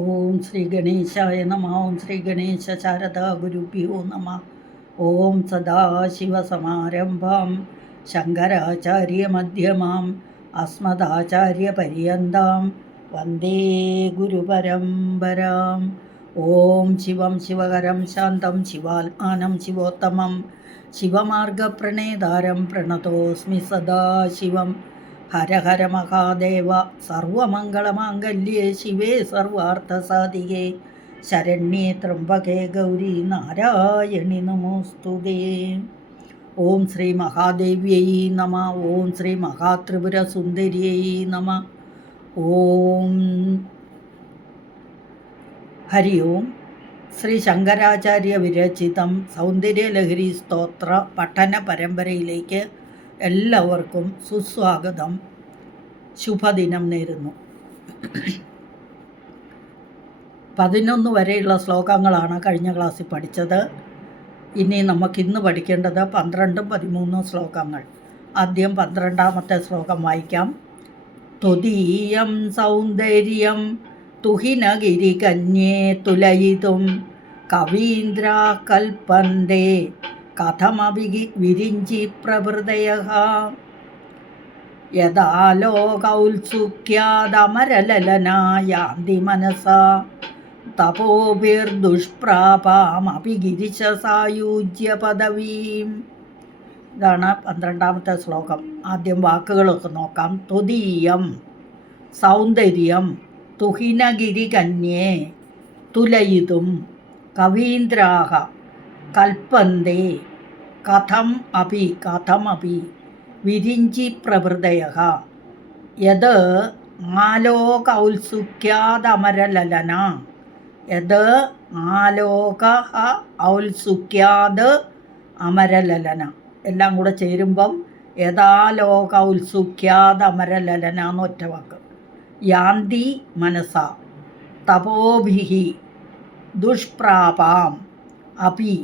ഓം ശ്രീ ഗണേശായ നമ. ഓം ശ്രീ ഗണേശ ശാരദാ ഗുരുഭ്യോ നമ. ഓം സദാശിവസമാരംഭാം ശങ്കരാചാര്യമധ്യമാം അസ്മദാചാര്യപര്യന്താം വന്ദേ ഗുരുപരമ്പരാം. ഓം ശിവം ശിവകരം ശാന്തം ശിവാത്മാനം ശിവോത്തമം ശിവമാർഗപ്രണേതാരം പ്രണതോസ്മി സദാശിവം. ഹര ഹര മഹാദേവ സർവമംഗളമാംഗല്യേ ശിവേ സർവാർത്ഥസാധികേ ശരണ്യേ ത്രംബകേ ഗൗരി നാരായണി നമോസ്തുതേ. ഓം ശ്രീ മഹാദേവ്യൈ നമ. ഓം ശ്രീ മഹാത്രിപുരസുന്ദര്യൈ നമ. ഓം ഹരി ഓം. ശ്രീ ശങ്കരാചാര്യ വിരചിതം സൗന്ദര്യലഹരി സ്തോത്ര പഠന പരമ്പരയിലേക്ക് എല്ലാവർക്കും സുസ്വാഗതം. ശുഭദിനം നേരുന്നു. 11 വരെയുള്ള ശ്ലോകങ്ങളാണ് കഴിഞ്ഞ ക്ലാസ്സിൽ പഠിച്ചത്. ഇനി നമുക്കിന്ന് പഠിക്കേണ്ടത് 12ഉം 13ഉം ശ്ലോകങ്ങൾ. ആദ്യം 12ാമത്തെ ശ്ലോകം വായിക്കാം. ത്വദീയം സൗന്ദര്യം തുഹിനഗിരികന്യേ തുലയിതും കവീന്ദ്രാ കൽപ്പന്തേ കഥമപി വിരിഞ്ചി പ്രഭൃതയഃ യഥാ ലോകൗത്സുക്യാദമരലലനാ യാന്തി മനസാ തപോഭിർദുഷ്പ്രാപാമപി ഗിരിശസായൂജ്യ പദവീം. ഇതാണ് 12ാമത്തെ ശ്ലോകം. ആദ്യം വാക്കുകളൊക്കെ നോക്കാം. ത്വദീയം സൗന്ദര്യം തുഹിനഗിരികന്യേ തുലയിതും കവീന്ദ്രാഹ കൽപ്പന്തേ കഥമപി വിരിഞ്ചി പ്രഭൃതയഃ യത് ആലോക ഔത്സുക്യാദമരലലന. യത് ആലോക ഔത്സുക്യാദ് അമരലലന എല്ലാം കൂടെ ചേരുമ്പം യഥാലോക ഔത്സുക്യാദമരലലന എന്നൊറ്റ വാക്ക്. യാന്തി മനസ തപോഭിഹി ദുഷ്പ്രാപാം അപി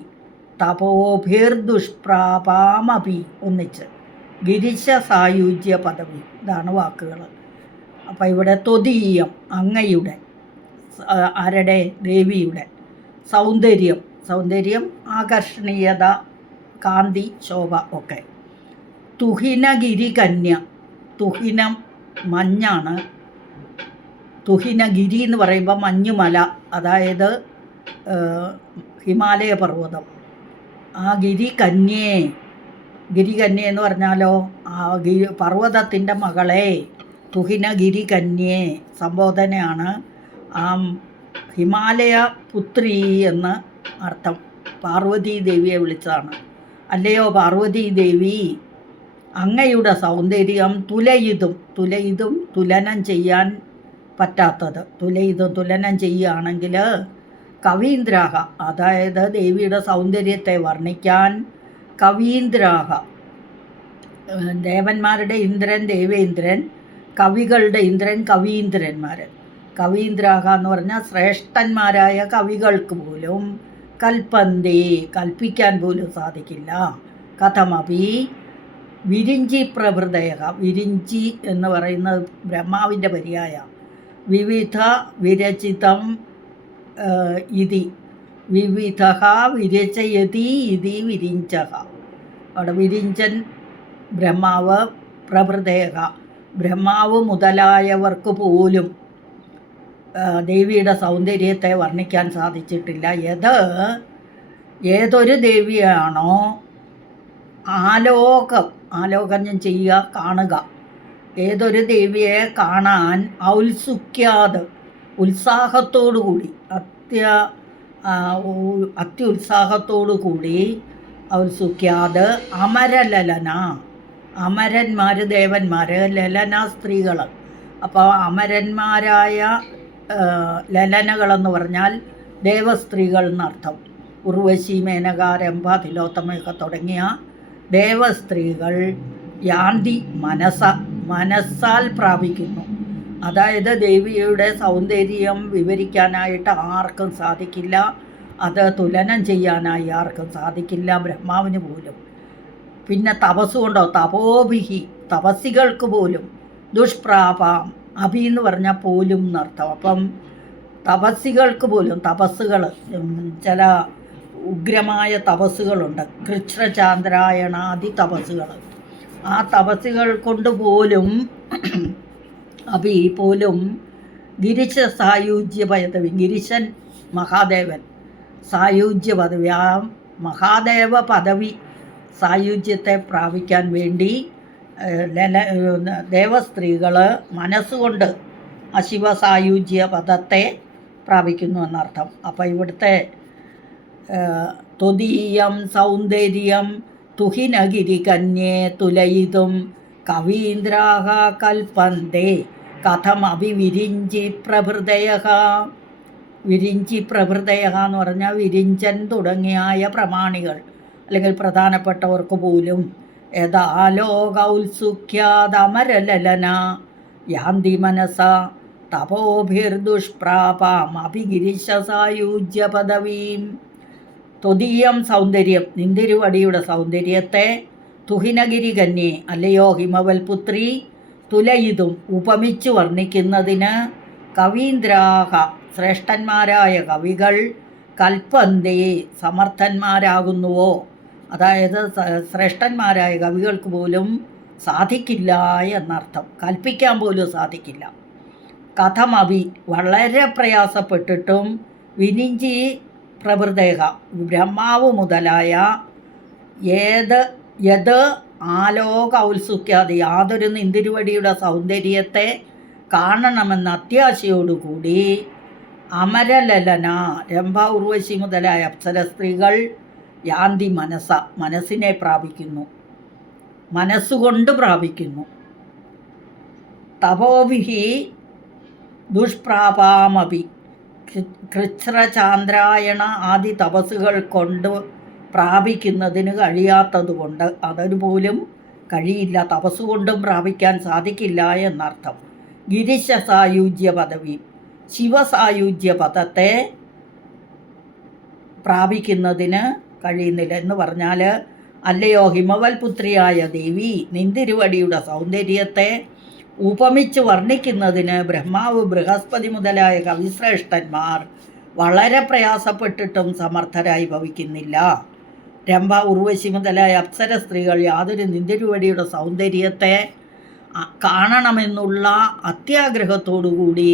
തപോഭിർദുഷ്പ്രാപാമപി ഒന്നിച്ച് ഗിരിശ സായുജ്യ പദവി. ഇതാണ് വാക്കുകൾ. അപ്പം ഇവിടെ ത്വദീയം അങ്ങയുടെ, ആരുടെ? ദേവിയുടെ. സൗന്ദര്യം ആകർഷണീയത, കാന്തി, ശോഭ ഒക്കെ. തുഹിനഗിരികന്യ. തുഹിനം മഞ്ഞാണ്. തുഹിനഗിരി എന്ന് പറയുമ്പോൾ മഞ്ഞുമല, അതായത് ഹിമാലയ പർവ്വതം. ആ ഗിരികന്യേ എന്ന് പറഞ്ഞാലോ ആ പർവ്വതത്തിൻ്റെ മകളെ. തുഹിനഗിരികന്യേ സംബോധനയാണ്. ആ ഹിമാലയ പുത്രി എന്ന് അർത്ഥം. പാർവതീ ദേവിയെ വിളിച്ചതാണ്. അല്ലയോ പാർവതീ ദേവി, അങ്ങയുടെ സൗന്ദര്യം തുലയിതും തുലനം ചെയ്യാൻ പറ്റാത്തത്. തുലനം ചെയ്യുകയാണെങ്കിൽ കവീന്ദ്രാഹ, അതായത് ദേവിയുടെ സൗന്ദര്യത്തെ വർണ്ണിക്കാൻ കവീന്ദ്രാഹ, ദേവന്മാരുടെ ഇന്ദ്രൻ ദേവേന്ദ്രൻ, കവികളുടെ ഇന്ദ്രൻ കവീന്ദ്രന്മാർ. കവീന്ദ്രാഹ എന്ന് പറഞ്ഞാൽ ശ്രേഷ്ഠന്മാരായ കവികൾക്ക് പോലും കൽപ്പിക്കാൻ പോലും സാധിക്കില്ല. കഥമപി വിരിഞ്ചി പ്രഭൃതയ. വിരിഞ്ചി എന്ന് പറയുന്നത് ബ്രഹ്മാവിൻ്റെ പര്യായ. വിവിധ വിരചിതം ഇതി വിവിധ വിരചയതി ഇതി വിരിഞ്ചഃ. അവിടെ വിരിഞ്ചൻ ബ്രഹ്മാവ്, പ്രഭൃതേഹ ബ്രഹ്മാവ് മുതലായവർക്ക് പോലും ദേവിയുടെ സൗന്ദര്യത്തെ വർണ്ണിക്കാൻ സാധിച്ചിട്ടില്ല. ഏതൊരു ദേവിയാണോ ആലോകനം ചെയ്യുക, കാണുക, ഏതൊരു ദേവിയെ കാണാൻ ഔത്സുക്യാത് ഉത്സാഹത്തോടുകൂടി, അത്യുത്സാഹത്തോടുകൂടി, ഔത്സുക്യാത് അമരലലന, അമരന്മാർ ദേവന്മാർ, ലലന സ്ത്രീകൾ. അപ്പോൾ അമരന്മാരായ ലലനകളെന്ന് പറഞ്ഞാൽ ദേവസ്ത്രീകൾ എന്നർത്ഥം. ഉർവശി, മേനക, രംഭ, തിലോത്തമയൊക്കെ തുടങ്ങിയ ദേവസ്ത്രീകൾ യാന്തി മനസ്സാൽ പ്രാപിക്കുന്നു. അതായത് ദേവിയുടെ സൗന്ദര്യം വിവരിക്കാനായിട്ട് ആർക്കും സാധിക്കില്ല. അത് തുലനം ചെയ്യാനായി ആർക്കും സാധിക്കില്ല, ബ്രഹ്മാവിന് പോലും. പിന്നെ തപസ്സുകൊണ്ടോ, തപോഭിഹി തപസ്സികൾക്ക് പോലും, ദുഷ്പ്രാപാം അഭി എന്ന് പറഞ്ഞാൽ പോലും എന്നർത്ഥം. അപ്പം തപസ്സികൾക്ക് പോലും തപസ്സുകൾ, ചില ഉഗ്രമായ തപസ്സുകളുണ്ട്, കൃച്ഛ്രചാന്ദ്രായണാദി തപസ്സുകൾ. ആ തപസ്സുകൾ കൊണ്ട് പോലും അഭി പോലും ഗിരിശ സായുജ്യ പദവി, ഗിരിശൻ മഹാദേവൻ സായുജ്യ പദവി, ആ മഹാദേവ പദവി സായുജ്യത്തെ പ്രാപിക്കാൻ വേണ്ടി ദേവസ്ത്രീകൾ മനസ്സുകൊണ്ട് അശിവസായുജ്യ പദത്തെ പ്രാപിക്കുന്നു എന്നർത്ഥം. അപ്പോൾ ഇവിടുത്തെ ത്വദീയം സൗന്ദര്യം തുഹിനഗിരി കന്യേ തുലയിതും കവീന്ദ്രാഹ കൽപ്പന്തേ കഥം അഭിവിരിഞ്ചി പ്രഭൃതയ. വിരിഞ്ചി പ്രഭൃതയ എന്ന് പറഞ്ഞാൽ വിരിഞ്ചൻ തുടങ്ങിയായ പ്രമാണികൾ അല്ലെങ്കിൽ പ്രധാനപ്പെട്ടവർക്ക് പോലും യഥാലോകൗത്സുഖ്യാതമരലന യാന്തി മനസ തപോഭിർദുഷ്പ്രാപാം അഭിഗിരിശസായുജ്യ പദവീം. ത്വദീയം സൗന്ദര്യം, നിന്തിരുവടിയുടെ സൗന്ദര്യത്തെ, തുഹിനഗിരി കന്യേ അല്ലയോ ഹിമവൽപുത്രി, തുലയിതും ഉപമിച്ചു വർണ്ണിക്കുന്നതിന്, കവീന്ദ്രാഹ ശ്രേഷ്ഠന്മാരായ കവികൾ, കൽപ്പന്തേ സമർത്ഥന്മാരാകുന്നുവോ, അതായത് ശ്രേഷ്ഠന്മാരായ കവികൾക്ക് പോലും സാധിക്കില്ല എന്നർത്ഥം, കൽപ്പിക്കാൻ പോലും സാധിക്കില്ല. കഥമഭി വളരെ പ്രയാസപ്പെട്ടിട്ടും, വിനിഞ്ചി പ്രഭൃതേഹ ബ്രഹ്മാവ് മുതലായ യത് ആലോക ഔത്സുഖ്യാതി യാതൊരു നിന്തിരുവടിയുടെ സൗന്ദര്യത്തെ കാണണമെന്ന അത്യാശയോടുകൂടി അമരലലന രംഭ ഉർവശി മുതലായ അപ്സര സ്ത്രീകൾ യാന്തി മനസ്സിനെ പ്രാപിക്കുന്നു, മനസ്സുകൊണ്ട് പ്രാപിക്കുന്നു. തപോഭിഹി ദുഷ്പ്രാപാമപി കൃച്ഛ്രചാന്ദ്രായണ ആദി തപസ്സുകൾ കൊണ്ട് പ്രാപിക്കുന്നതിന് കഴിയാത്തതുകൊണ്ട്, അതിന് പോലും കഴിയില്ല, തപസ്സുകൊണ്ടും പ്രാപിക്കാൻ സാധിക്കില്ല എന്നർത്ഥം. ഗിരിശ സായുജ്യ പദവി, ശിവസായുജ്യ പദത്തെ പ്രാപിക്കുന്നതിന് കഴിയുന്നില്ല എന്ന് പറഞ്ഞാൽ, അല്ലയോ ഹിമവൽപുത്രിയായ ദേവി, നിന്തിരുവടിയുടെ സൗന്ദര്യത്തെ ഉപമിച്ച് വർണ്ണിക്കുന്നതിന് ബ്രഹ്മാവ് ബൃഹസ്പതി മുതലായ കവിശ്രേഷ്ഠന്മാർ വളരെ പ്രയാസപ്പെട്ടിട്ടും സമർത്ഥരായി ഭവിക്കുന്നില്ല. രംഭ ഉർവശി മുതലായ അപ്സര സ്ത്രീകൾ യാതൊരു നിന്തിരുവടിയുടെ സൗന്ദര്യത്തെ കാണണമെന്നുള്ള അത്യാഗ്രഹത്തോടുകൂടി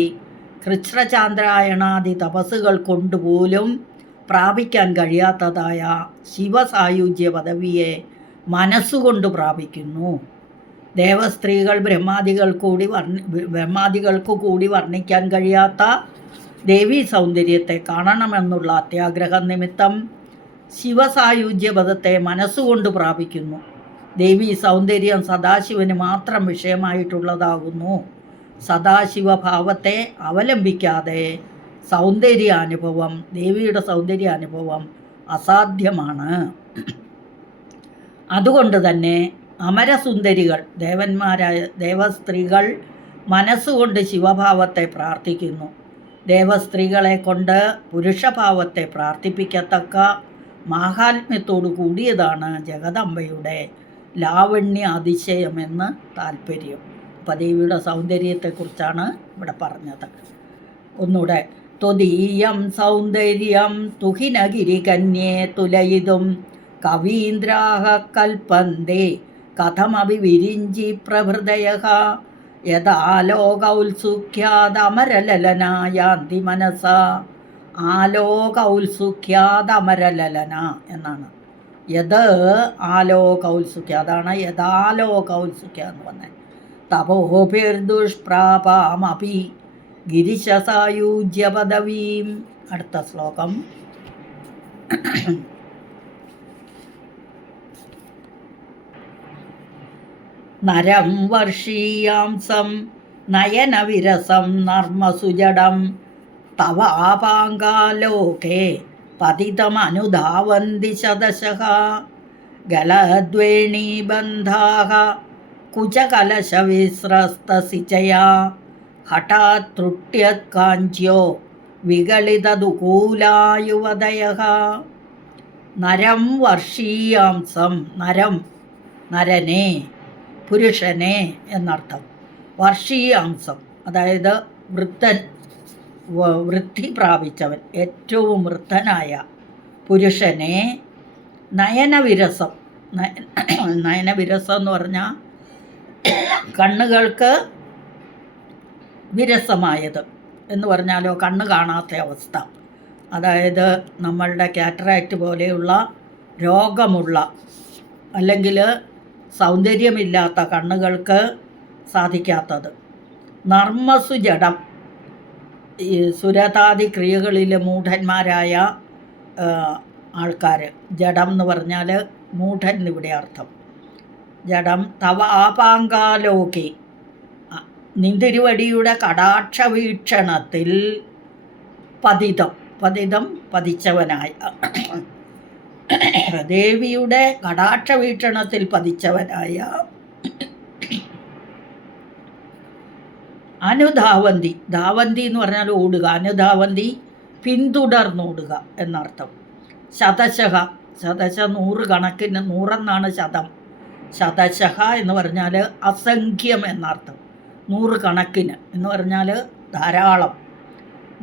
കൃച്ഛ്രചാന്ദ്രായണാദി തപസ്സുകൾ കൊണ്ടുപോലും പ്രാപിക്കാൻ കഴിയാത്തതായ ശിവസായുജ്യ പദവിയെ മനസ്സുകൊണ്ട് പ്രാപിക്കുന്നു. ദേവസ്ത്രീകൾ ബ്രഹ്മാദികൾക്ക് കൂടി വർണ്ണിക്കാൻ കഴിയാത്ത ദേവീ സൗന്ദര്യത്തെ കാണണമെന്നുള്ള അത്യാഗ്രഹം നിമിത്തം ശിവസായുജ്യ പദത്തെ മനസ്സുകൊണ്ട് പ്രാപിക്കുന്നു. ദേവീ സൗന്ദര്യം സദാശിവന് മാത്രം വിഷയമായിട്ടുള്ളതാകുന്നു. സദാശിവഭാവത്തെ അവലംബിക്കാതെ സൗന്ദര്യാനുഭവം, ദേവിയുടെ സൗന്ദര്യാനുഭവം അസാധ്യമാണ്. അതുകൊണ്ട് തന്നെ അമരസുന്ദരികൾ, ദേവസ്ത്രീകൾ മനസ്സുകൊണ്ട് ശിവഭാവത്തെ പ്രാർത്ഥിക്കുന്നു. ദേവസ്ത്രീകളെ കൊണ്ട് പുരുഷഭാവത്തെ പ്രാർത്ഥിപ്പിക്കത്തക്ക മാഹാത്മ്യത്തോടു കൂടിയതാണ് ജഗദംബയുടെ ലാവണ്യ അതിശയമെന്ന് താല്പര്യം. അപ്പം ദേവിയുടെ സൗന്ദര്യത്തെക്കുറിച്ചാണ് ഇവിടെ പറഞ്ഞത്. ഒന്നുകൂടെ, ത്വദീയം സൗന്ദര്യം തുഹിനഗിരി കന്യേ തുലയിതും കവീന്ദ്രാഹ കൽപ്പന്തേ കഥമഭി വിരിഞ്ചി പ്രഭൃതയ യഥാലോകൗത്സുഖ്യാതമരലലനായാന്തി മനസ. ആലോകൗത്സുഖ്യാതമരലലന എന്നാണ്. യത് ആലോകൗത്സുഖ്യ, അതാണ് യഥാലോകൗത്സുഖ്യ എന്ന് പറഞ്ഞത്. തപോഭിർദുഷ്പ്രാപാമപി ഗിരിശസായുജ്യ പദവീം. അടുത്ത ശ്ലോകം. നരം വർഷീയാംസം നയനവിരസം നർമ്മസുജടം തവാപാങ്കാലോകേ പതിതമനുധാവന്തി ശതശഃ ഗലദ്വേണീബന്ധാഃ കുചകലശവിസ്രസ്തസിചയാ ഹഠാത് തൃട്യത്കാഞ്ചോ വിഗളിതദുകൂലായുവദയഃ. നരം വർഷീയാംസം, നരനെ, പുരുഷനെ എന്നർത്ഥം. വർഷീയാംസം അതായത് വൃദ്ധൻ, വൃദ്ധി പ്രാപിച്ചവൻ, ഏറ്റവും വൃദ്ധനായ പുരുഷനെ നയനവിരസം, നയനവിരസം എന്ന് പറഞ്ഞാൽ കണ്ണുകൾക്ക് വിരസമായത് എന്ന് പറഞ്ഞാലോ കണ്ണ് കാണാത്ത അവസ്ഥ, അതായത് നമ്മളുടെ കാറ്ററാക്റ്റ് പോലെയുള്ള രോഗമുള്ള അല്ലെങ്കിൽ സൗന്ദര്യമില്ലാത്ത കണ്ണുകൾക്ക് സാധിക്കാത്തത്. നർമ്മസു ജഡം, ഈ സുരതാദി ക്രിയകളിൽ മൂഢന്മാരായ ആൾക്കാർ, ജഡം എന്ന് പറഞ്ഞാൽ മൂഢൻ എന്നിവിടെ അർത്ഥം. ജഡം തവ ആപാങ്കാലോകി, നിന്തിരുവടിയുടെ കടാക്ഷ വീക്ഷണത്തിൽ പതിതം, പതിതം പതിച്ചവനായ, ദേവിയുടെ കടാക്ഷ വീക്ഷണത്തിൽ പതിച്ചവനായ അനുധാവന്തി, ധാവന്തി എന്ന് പറഞ്ഞാൽ ഓടുക, അനുധാവന്തി പിന്തുടർന്നോടുക എന്നർത്ഥം. ശതശഹ, ശതശ 100 കണക്കിന്, 100 ശതം. ശതശഹ എന്ന് പറഞ്ഞാൽ അസംഖ്യം എന്നർത്ഥം, 100 കണക്കിന് എന്ന് പറഞ്ഞാൽ ധാരാളം.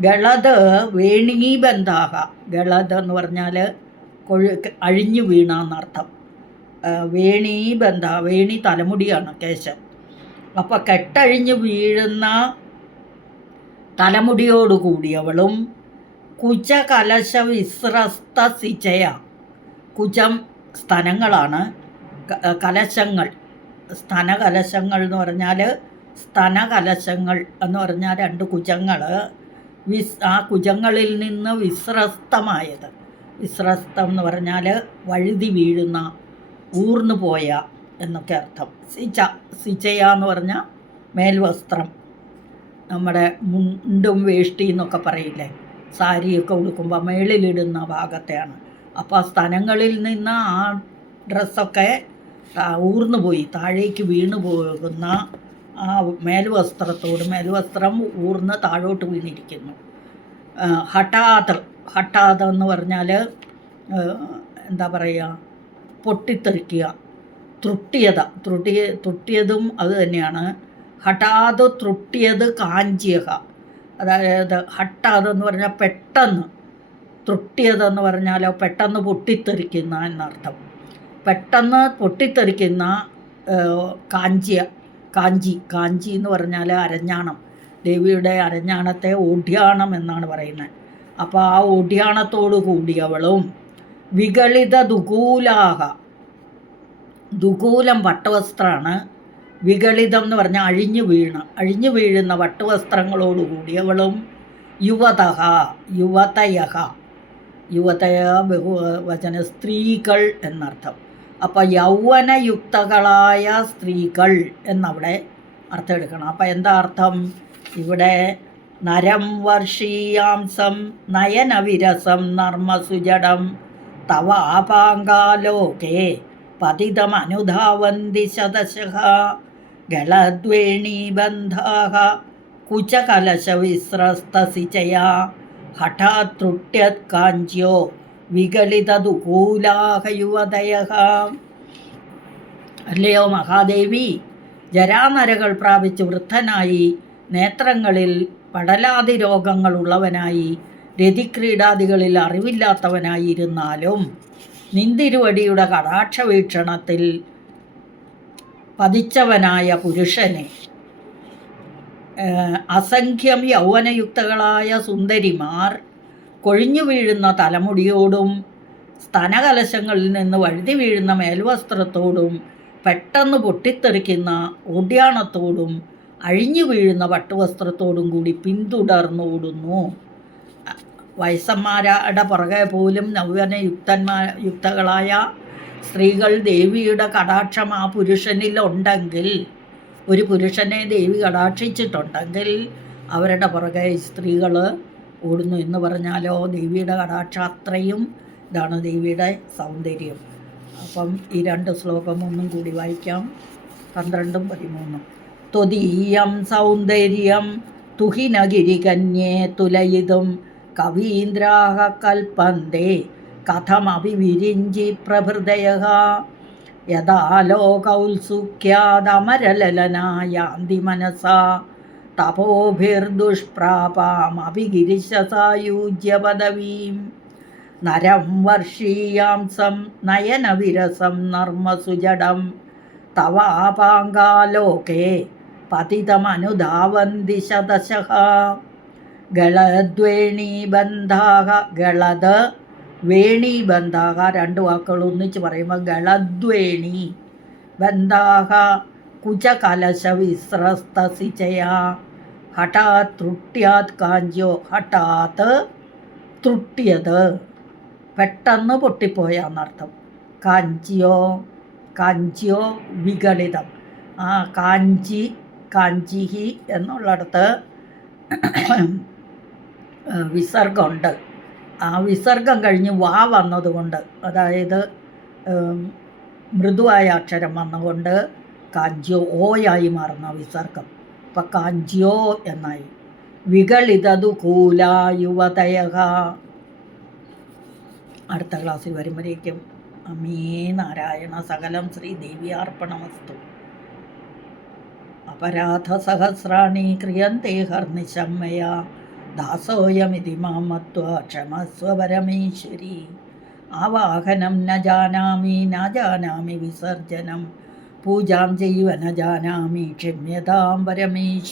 ഗളത് വേണീബന്ധാഹ, ഗളത് എന്ന് പറഞ്ഞാൽ അഴിഞ്ഞു വീണ എന്നർത്ഥം. വേണീബന്ധ, വേണി തലമുടിയാണ്, കേശം. അപ്പോൾ കെട്ടഴിഞ്ഞു വീഴുന്ന തലമുടിയോടുകൂടിയവളും കുചകലശ വിസ്രസ്ത സിചയ, കുചം സ്തനങ്ങളാണ്, കലശങ്ങൾ, സ്തനകലശങ്ങൾ എന്ന് പറഞ്ഞാൽ, സ്തനകലശങ്ങൾ എന്ന് പറഞ്ഞാൽ 2 കുജങ്ങൾ, ആ കുജങ്ങളിൽ നിന്ന് വിസ്രസ്തമായത്, വിസ്രസ്തം എന്ന് പറഞ്ഞാൽ വഴുതി വീഴുന്ന, ഊർന്നു പോയ എന്നൊക്കെ അർത്ഥം. സിചയ എന്ന് പറഞ്ഞാൽ മേൽവസ്ത്രം, നമ്മുടെ മുണ്ടും വേഷ്ടി എന്നൊക്കെ പറയില്ലേ, സാരിയൊക്കെ ഉടുക്കുമ്പോൾ മേളിലിടുന്ന ഭാഗത്തെയാണ്. അപ്പോൾ ആ സ്ഥലങ്ങളിൽ നിന്ന് ആ ഡ്രസ്സൊക്കെ ഊർന്നു പോയി താഴേക്ക് വീണു പോകുന്ന ആ മേൽവസ്ത്രത്തോട്, മേൽവസ്ത്രം ഊർന്ന് താഴോട്ട് വീണിരിക്കുന്നു. ഹഠാത്, ഹഠാത് എന്ന് പറഞ്ഞാൽ എന്താ പറയുക, പൊട്ടിത്തെറിക്കുക. തൃട്ടിയത, തൃട്ടിയതും അത് തന്നെയാണ്. ഹഠാത് തൃട്ടിയത് കാഞ്ചിയക, അതായത് ഹഠാത് എന്ന് പറഞ്ഞാൽ പെട്ടെന്ന്, തൃട്ടിയതെന്ന് പറഞ്ഞാൽ പെട്ടെന്ന് പൊട്ടിത്തെറിക്കുന്ന എന്നർത്ഥം. പെട്ടെന്ന് പൊട്ടിത്തെറിക്കുന്ന കാഞ്ചി, കാഞ്ചി എന്ന് പറഞ്ഞാൽ അരഞ്ഞാണം, ദേവിയുടെ അരഞ്ഞാണത്തെ ഓഢ്യാണം എന്നാണ് പറയുന്നത്. അപ്പോൾ ആ ഓഢ്യാണത്തോടു കൂടിയവളും വികളിത ദുകൂലാഹ, ദുകൂലം വട്ടവസ്ത്രമാണ്, വികളിതം എന്ന് പറഞ്ഞാൽ അഴിഞ്ഞു വീഴുന്ന വട്ടുവസ്ത്രങ്ങളോട് കൂടിയവളും യുവതഹ, യുവതയഹ, യുവതയ ബഹുവചന സ്ത്രീകൾ എന്നർത്ഥം. അപ്പോൾ യൗവനയുക്തകളായ സ്ത്രീകൾ എന്നവിടെ അർത്ഥം എടുക്കണം. അപ്പം എന്താ അർത്ഥം? ഇവിടെ നരം വർഷീയാംസം നയനവിരസം നർമ്മസുജടം തവ ആപാങ്കാലോകേ പതിതമനുധാവന്തി ശതശഃ ഗളദ്വേണീബന്ധാഃ കുചകലശവിസ്രസ്തസിചയാ ഹഠാതൃട്യത് കാഞ്ചോ വിഗളിതദുകൂലാഹ യുവതയഃ. അല്ലയോ മഹാദേവി, ജരാനരകൾ പ്രാപിച്ച് വൃദ്ധനായി, നേത്രങ്ങളിൽ പടലാതി രോഗങ്ങളുള്ളവനായി, രതിക്രീഡാദികളിൽ അറിവില്ലാത്തവനായിരുന്നാലും നിന്തിരുവടിയുടെ കടാക്ഷവീക്ഷണത്തിൽ പതിച്ചവനായ പുരുഷനെ അസംഖ്യം യൗവനയുക്തകളായ സുന്ദരിമാർ കൊഴിഞ്ഞു വീഴുന്ന തലമുടിയോടും സ്തനകലശങ്ങളിൽ നിന്ന് വഴുതി വീഴുന്ന മേൽവസ്ത്രത്തോടും പെട്ടെന്ന് പൊട്ടിത്തെറിക്കുന്ന ഓഡ്യാണത്തോടും അഴിഞ്ഞു വീഴുന്ന പട്ടുവസ്ത്രത്തോടും കൂടി പിന്തുടർന്നോടുന്നു. വയസ്സന്മാരുടെ പുറകെ പോലും യുക്തകളായ സ്ത്രീകൾ ദേവിയുടെ കടാക്ഷം ആ പുരുഷനിൽ ഉണ്ടെങ്കിൽ, ഒരു പുരുഷനെ ദേവി കടാക്ഷിച്ചിട്ടുണ്ടെങ്കിൽ അവരുടെ പുറകെ സ്ത്രീകൾ ഓടുന്നു എന്ന് പറഞ്ഞാലോ ദേവിയുടെ കടാക്ഷം അത്രയും ഇതാണ് ദേവിയുടെ സൗന്ദര്യം. അപ്പം ഈ 2 ശ്ലോകം ഒന്നും കൂടി വായിക്കാം, 12ഉം 13ഉം. ത്വദീയം സൗന്ദര്യം തുഹിനഗിരികന്യേ തുലയിതും കവീന്ദ്രാഹ കൽപ്പന്തേ കഥമപി വിരിഞ്ചി പ്രഭൃതയഃ യഥാ ലോകൗത്സുക്യാദമരലലനായാന്തി മനസാ തപോഭിർദുഷ്പ്രാപാമപി ഗിരിശസായൂജ്യ പദവീം നരം വർഷീയാംസം നയനവിരസം നർമ്മസുജടം തവ ആപാങ്കാലോകേ പതിതമനുധാവന്തി ശതശഃ ഗളദ്വേണീബന്ധാഹ ഗളത് വേണീബന്ധാഹ രണ്ട് വാക്കുകൾ ഒന്നിച്ച് പറയുമ്പോൾ ഗളദ്വേണി ബന്ധാഹ കുചകലശവിസ്രസ്തസിചയാ ഹഠാത് തൃട്യാത് കാഞ്ചോ ഹഠാത്ത് തൃട്യത് പെട്ടെന്ന് പൊട്ടിപ്പോയെന്നർത്ഥം. കാഞ്ചിയോ വിഗളിതം. ആ കാഞ്ചിഹി എന്നുള്ളിടത്ത് വിസർഗമുണ്ട്. ആ വിസർഗം കഴിഞ്ഞ് വാ വന്നതുകൊണ്ട്, അതായത് മൃദുവായ അക്ഷരം വന്നുകൊണ്ട് കാഞ്ചിയോ ഓയായി മാറുന്ന വിസർഗം. അപ്പം കാഞ്ചിയോ എന്നായി. വിഗളിതതു കൂലായുവതയ. അടുത്ത ക്ലാസ്സിൽ വരുമ്പോഴേക്കും അമീ നാരായണ സകലം ശ്രീദേവ്യാർപ്പണമസ്തു. അപരാധസഹസ്രാണി ക്രിയന്തേ ഹർനിശം മയാ ദാസോയമിതി മാം മത്വാ ക്ഷമസ്വ പരമേശ്വരി. ആവാഹനം ന ജാനാമി വിസർജനം പൂജാം ചൈവ ന ജാനാമി ക്ഷമ്യതാം പരമേശ്വരി.